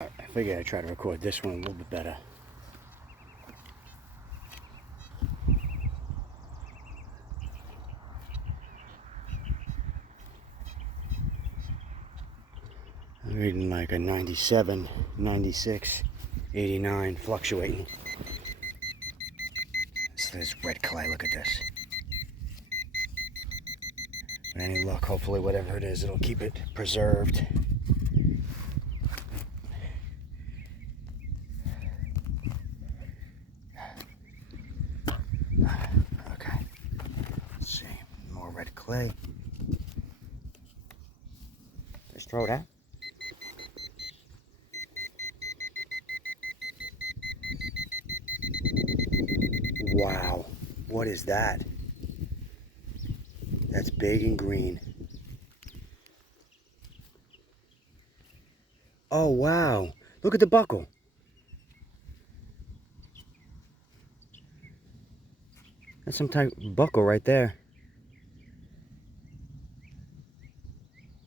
I figured I'd try to record this one a little bit better. I'm reading like a 97, 96, 89, fluctuating. So this red clay, look at this. With any luck, hopefully whatever it is, it'll keep it preserved. Okay, let's see, more red clay. Just throw it out. Wow, what is that? That's big and green. Oh wow, look at the buckle. That's some type of buckle right there.